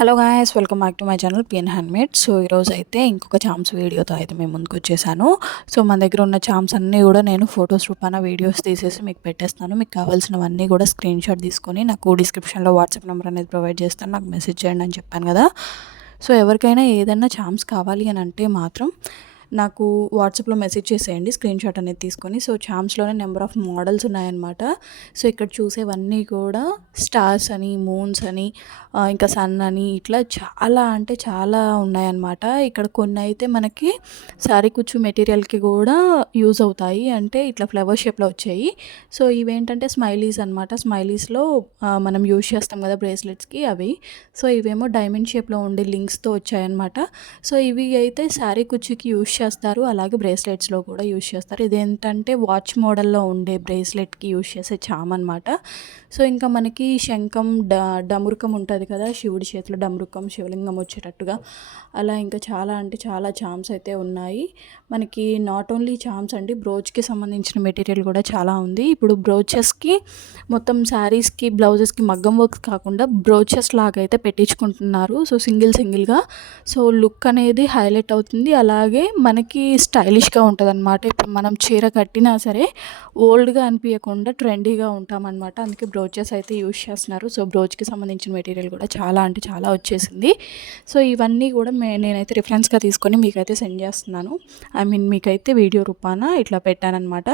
Hello guys, welcome back to my channel PN handmade. So ఈరోజు అయితే ఇంకొక charms వీడియోతో అయితే మేము ముందుకు వచ్చేసాను. సో మన దగ్గర ఉన్న చామ్స్ అన్నీ కూడా నేను ఫొటోస్ రూపాన వీడియోస్ తీసేసి మీకు పెట్టేస్తాను. మీకు కావాల్సినవన్నీ కూడా స్క్రీన్ షాట్ తీసుకొని నాకు డిస్క్రిప్షన్లో వాట్సాప్ నెంబర్ అనేది ప్రొవైడ్ చేస్తాను. నాకు మెసేజ్ చేయండి అని చెప్పాను కదా. సో ఎవరికైనా ఏదైనా చామ్స్ కావాలి అని అంటే మాత్రం నాకు వాట్సాప్లో మెసేజ్ చేసేయండి, స్క్రీన్ షాట్ అనేది తీసుకొని. సో చామ్స్లోనే నెంబర్ ఆఫ్ మోడల్స్ ఉన్నాయన్నమాట. సో ఇక్కడ చూసేవన్నీ కూడా స్టార్స్ అని, మూన్స్ అని, ఇంకా సన్ అని, ఇట్లా చాలా అంటే చాలా ఉన్నాయన్నమాట. ఇక్కడ కొన్ని అయితే మనకి శారీ కుచ్చు మెటీరియల్కి కూడా యూజ్ అవుతాయి, అంటే ఇట్లా ఫ్లవర్ షేప్లో వచ్చాయి. సో ఇవేంటంటే స్మైలీస్ అనమాట. స్మైలీస్లో మనం యూజ్ చేస్తాం కదా బ్రేస్లెట్స్కి, అవి. సో ఇవేమో డైమండ్ షేప్లో ఉండే లింక్స్తో వచ్చాయన్నమాట. సో ఇవి అయితే శారీ కుచ్చుకి యూజ్ చేస్తారు, అలాగే బ్రేస్లెట్స్లో కూడా యూజ్ చేస్తారు. ఇదేంటంటే వాచ్ మోడల్లో ఉండే బ్రేస్లెట్కి యూజ్ చేసే చామ్ అనమాట. సో ఇంకా మనకి శంఖం, డమరుకం ఉంటుంది కదా, శివుడి చేతిలో డమరుకం, శివలింగం వచ్చేటట్టుగా, అలా ఇంకా చాలా అంటే చాలా చామ్స్ అయితే ఉన్నాయి. మనకి నాట్ ఓన్లీ చామ్స్ అండి, బ్రోచ్కి సంబంధించిన మెటీరియల్ కూడా చాలా ఉంది. ఇప్పుడు బ్రోచెస్కి మొత్తం శారీస్కి, బ్లౌజెస్కి మగ్గం వర్క్స్ కాకుండా బ్రోచెస్ లాగా అయితే పెట్టించుకుంటున్నారు. సో సింగిల్గా సో లుక్ అనేది హైలైట్ అవుతుంది, అలాగే మనకి స్టైలిష్గా ఉంటుంది అనమాట. ఇప్పుడు మనం చీర కట్టినా సరే ఓల్డ్గా అనిపించకుండా ట్రెండీగా ఉంటామన్నమాట. అందుకే బ్రోచెస్ అయితే యూజ్ చేస్తున్నారు. సో బ్రోచ్కి సంబంధించిన మెటీరియల్ కూడా చాలా అంటే చాలా వచ్చేసింది. సో ఇవన్నీ కూడా నేనైతే రిఫరెన్స్గా తీసుకొని మీకైతే సెండ్ చేస్తున్నాను. మీకైతే వీడియో రూపాన ఇట్లా పెట్టానన్నమాట.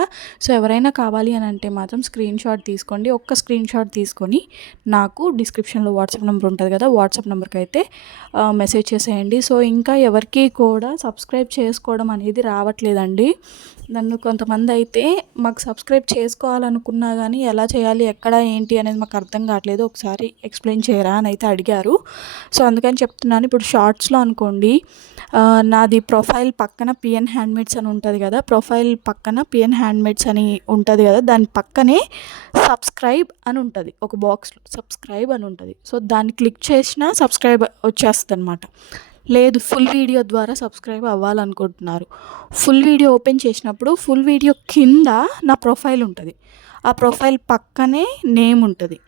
సో ఎవరైనా కావాలి అని అంటే మాత్రం స్క్రీన్ షాట్ తీసుకోండి. ఒక్క స్క్రీన్ షాట్ తీసుకొని నాకు డిస్క్రిప్షన్లో వాట్సాప్ నెంబర్ ఉంటుంది కదా, వాట్సాప్ నెంబర్కి అయితే మెసేజ్ చేసేయండి. సో ఇంకా ఎవరికి కూడా సబ్స్క్రైబ్ చేసుకోవడం అనేది రావట్లేదండి. నన్ను కొంతమంది అయితే మాకు సబ్స్క్రైబ్ చేసుకోవాలనుకున్నా కానీ ఎలా చేయాలి, ఎక్కడ ఏంటి అనేది మాకు అర్థం కావట్లేదు, ఒకసారి ఎక్స్ప్లెయిన్ చేయరా అని అయితే అడిగారు. సో అందుకని చెప్తున్నాను. ఇప్పుడు షార్ట్స్లో అనుకోండి, నాది ప్రొఫైల్ పక్కన పిఎన్ హ్యాండ్మేడ్స్ అని ఉంటుంది కదా, ప్రొఫైల్ పక్కన పిఎన్ హ్యాండ్మేడ్స్ అని ఉంటుంది కదా, దాని పక్కనే సబ్స్క్రైబ్ అని ఉంటుంది, ఒక బాక్స్లో సబ్స్క్రైబ్ అని ఉంటుంది. సో దాన్ని క్లిక్ చేసినా సబ్స్క్రైబ్ వచ్చేస్తుంది అనమాట. లేదు, ఫుల్ వీడియో ద్వారా సబ్స్క్రైబ్ అవ్వాలనుకుంటున్నారు, ఫుల్ వీడియో ఓపెన్ చేసినప్పుడు ఫుల్ వీడియో కింద నా ప్రొఫైల్ ఉంటుంది, ఆ ప్రొఫైల్ పక్కనే నేమ్ ఉంటుంది,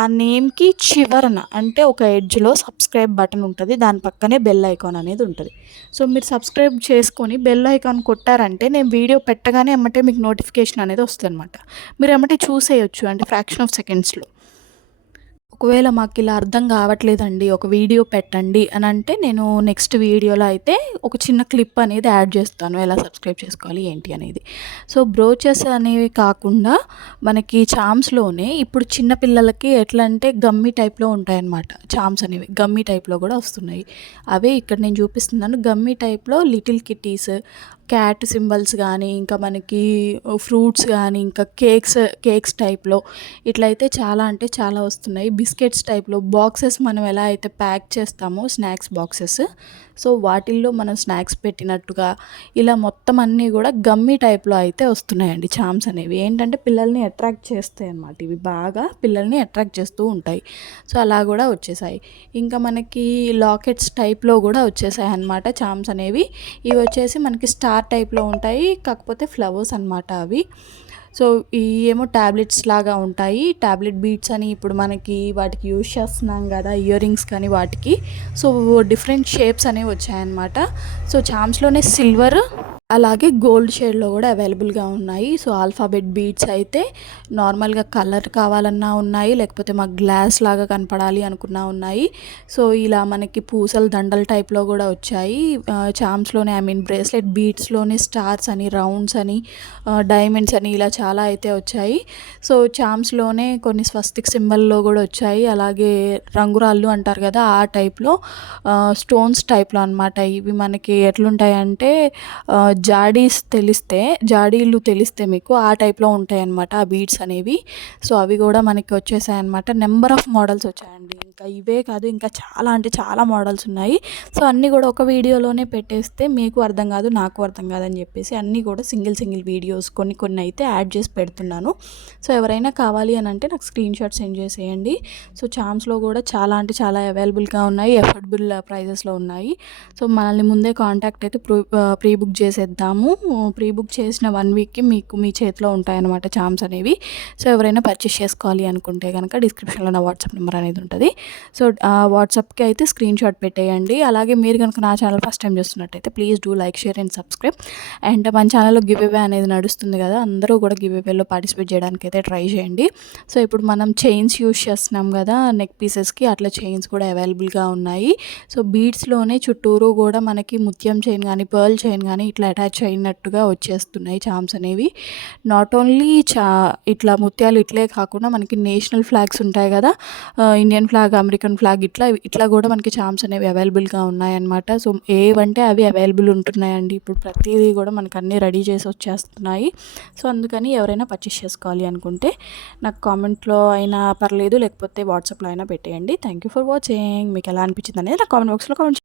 ఆ నేమ్కి చివరన అంటే ఒక ఎడ్జ్లో సబ్స్క్రైబ్ బటన్ ఉంటుంది, దాని పక్కనే బెల్ ఐకాన్ అనేది ఉంటుంది. సో మీరు సబ్స్క్రైబ్ చేసుకొని బెల్ ఐకాన్ కొట్టారంటే నేను వీడియో పెట్టగానే ఎమ్మటే మీకు నోటిఫికేషన్ అనేది వస్తుంది అనమాట. మీరు ఎమ్మటే చూసేయచ్చు, అంటే ఫ్రాక్షన్ ఆఫ్ సెకండ్స్లో. ఒకవేళ మాకు ఇలా అర్థం కావట్లేదండి, ఒక వీడియో పెట్టండి అని అంటే నేను నెక్స్ట్ వీడియోలో అయితే ఒక చిన్న క్లిప్ అనేది యాడ్ చేస్తాను, ఎలా సబ్స్క్రైబ్ చేసుకోవాలి ఏంటి అనేది. సో బ్రోచెస్ అనేవి కాకుండా మనకి చామ్స్లోనే ఇప్పుడు చిన్నపిల్లలకి ఎట్లా అంటే గమ్మీ టైప్లో ఉంటాయన్నమాట. చామ్స్ అనేవి గమ్మీ టైప్లో కూడా వస్తున్నాయి. అవే ఇక్కడ నేను చూపిస్తున్నాను. గమ్మీ టైప్లో లిటిల్ కిటీస్, క్యాట్ సింబల్స్ కానీ, ఇంకా మనకి ఫ్రూట్స్ కానీ, ఇంకా కేక్స్ టైప్లో ఇట్లయితే చాలా అంటే చాలా వస్తున్నాయి. బిస్కెట్స్ టైప్లో బాక్సెస్ మనం ఎలా అయితే ప్యాక్ చేస్తామో, స్నాక్స్ బాక్సెస్, సో వాటిల్లో మనం స్నాక్స్ పెట్టినట్టుగా ఇలా మొత్తం అన్నీ కూడా గమ్మీ టైప్లో అయితే వస్తున్నాయండి చామ్స్ అనేవి. ఏంటంటే పిల్లల్ని అట్రాక్ట్ చేస్తాయి అన్నమాట, ఇవి బాగా పిల్లల్ని అట్రాక్ట్ చేస్తూ ఉంటాయి. సో అలా కూడా వచ్చేసాయి. ఇంకా మనకి లాకెట్స్ టైప్లో కూడా వచ్చేసాయి అన్నమాట చామ్స్ అనేవి. ఇవి వచ్చేసి మనకి స్టార్ టైప్లో ఉంటాయి, కాకపోతే ఫ్లవర్స్ అన్నమాట అవి. సో ఈ ఏమో ట్యాబ్లెట్స్ లాగా ఉంటాయి, ట్యాబ్లెట్ బీట్స్ అని ఇప్పుడు మనకి వాటికి యూజ్ చేస్తున్నాం కదా, ఇయర్ రింగ్స్ కానీ వాటికి. సో డిఫరెంట్ షేప్స్ అనేవి వచ్చాయన్నమాట. సో చామ్స్లోనే సిల్వర్ అలాగే గోల్డ్ షేడ్లో కూడా అవైలబుల్గా ఉన్నాయి. సో ఆల్ఫాబెట్ బీట్స్ అయితే నార్మల్గా కలర్ కావాలన్నా ఉన్నాయి, లేకపోతే మాకు గ్లాస్ లాగా కనపడాలి అనుకున్నా ఉన్నాయి. సో ఇలా మనకి పూసల దండల టైప్లో కూడా వచ్చాయి చామ్స్లోనే. బ్రేస్లెట్ బీట్స్లోనే స్టార్స్ అని, రౌండ్స్ అని, డైమండ్స్ అని, ఇలా చాలా అయితే వచ్చాయి. సో చామ్స్లోనే కొన్ని స్వస్తిక్ సింబల్లో కూడా వచ్చాయి, అలాగే రంగురాళ్ళు అంటారు కదా ఆ టైప్లో, స్టోన్స్ టైప్లో అనమాట. ఇవి మనకి ఎట్లుంటాయంటే జాడీలు తెలిస్తే మీకు ఆ టైప్లో ఉంటాయి అన్నమాట ఆ బీడ్స్ అనేవి. సో అవి కూడా మనకి వచ్చేసాయి అన్నమాట. నెంబర్ ఆఫ్ మోడల్స్ వచ్చాయండి, ఇంకా ఇవే కాదు ఇంకా చాలా అంటే చాలా మోడల్స్ ఉన్నాయి. సో అన్నీ కూడా ఒక వీడియోలోనే పెట్టేస్తే మీకు అర్థం కాదు, నాకు అర్థం కాదని చెప్పేసి అన్నీ కూడా సింగిల్ వీడియోస్ కొన్ని అయితే యాడ్ చేసి పెడుతున్నాను. సో ఎవరైనా కావాలి అని అంటే నాకు స్క్రీన్ షాట్ సెండ్ చేసేయండి. సో చామ్స్లో కూడా చాలా అంటే చాలా అవైలబుల్గా ఉన్నాయి, ఎఫర్డబుల్ ప్రైజెస్లో ఉన్నాయి. సో మనల్ని ముందే కాంటాక్ట్ అయితే ప్రీ బుక్ చేసేద్దాము. ప్రీ బుక్ చేసిన 1 వీక్కి మీకు మీ చేతిలో ఉంటాయన్నమాట చామ్స్ అనేవి. సో ఎవరైనా పర్చేస్ చేసుకోవాలి అనుకుంటే కనుక డిస్క్రిప్షన్లో నా వాట్సాప్ నెంబర్ అనేది ఉంటుంది, సో వాట్సాప్కి అయితే స్క్రీన్ షాట్ పెట్టేయండి. అలాగే మీరు కనుక నా ఛానల్ ఫస్ట్ టైం చూస్తున్నట్టయితే please do like, share and subscribe. And మన ఛానల్లో గివ్ అవే అనేది నడుస్తుంది కదా, అందరూ కూడా గివ్ అవేలో పార్టిసిపేట్ చేయడానికి అయితే ట్రై చేయండి. సో ఇప్పుడు మనం చైన్స్ యూస్ చేస్తున్నాం కదా నెక్ పీసెస్కి, అట్లా చైన్స్ కూడా అవైలబుల్గా ఉన్నాయి. సో బీడ్స్లోనే చుట్టూరు కూడా మనకి ముత్యం చైన్ కానీ పర్ల్ చైన్ కానీ ఇట్లా అటాచ్ అయినట్టుగా వచ్చేస్తున్నాయి చామ్స్ అనేవి. నాట్ ఓన్లీ ఇట్లా ముత్యాలు ఇట్లే కాకుండా మనకి నేషనల్ ఫ్లాగ్స్ ఉంటాయి కదా, ఇండియన్ ఫ్లాగ్, అమెరికన్ ఫ్లాగ్, ఇట్లా కూడా మనకి చామ్స్ అనేవి అవైలబుల్గా ఉన్నాయన్నమాట. సో ఏవంటే అవి అవైలబుల్ ఉంటున్నాయండి. ఇప్పుడు ప్రతిదీ కూడా మనకు అన్నీ రెడీ చేసి వచ్చేస్తున్నాయి. సో అందుకని ఎవరైనా పర్చేస్ చేసుకోవాలి అనుకుంటే నాకు కామెంట్లో అయినా పర్లేదు, లేకపోతే వాట్సాప్లో అయినా పెట్టేయండి. Thank you for watching. మీకు ఎలా అనిపించింది అనేది నా కామెంట్ బాక్స్లో కామెంట్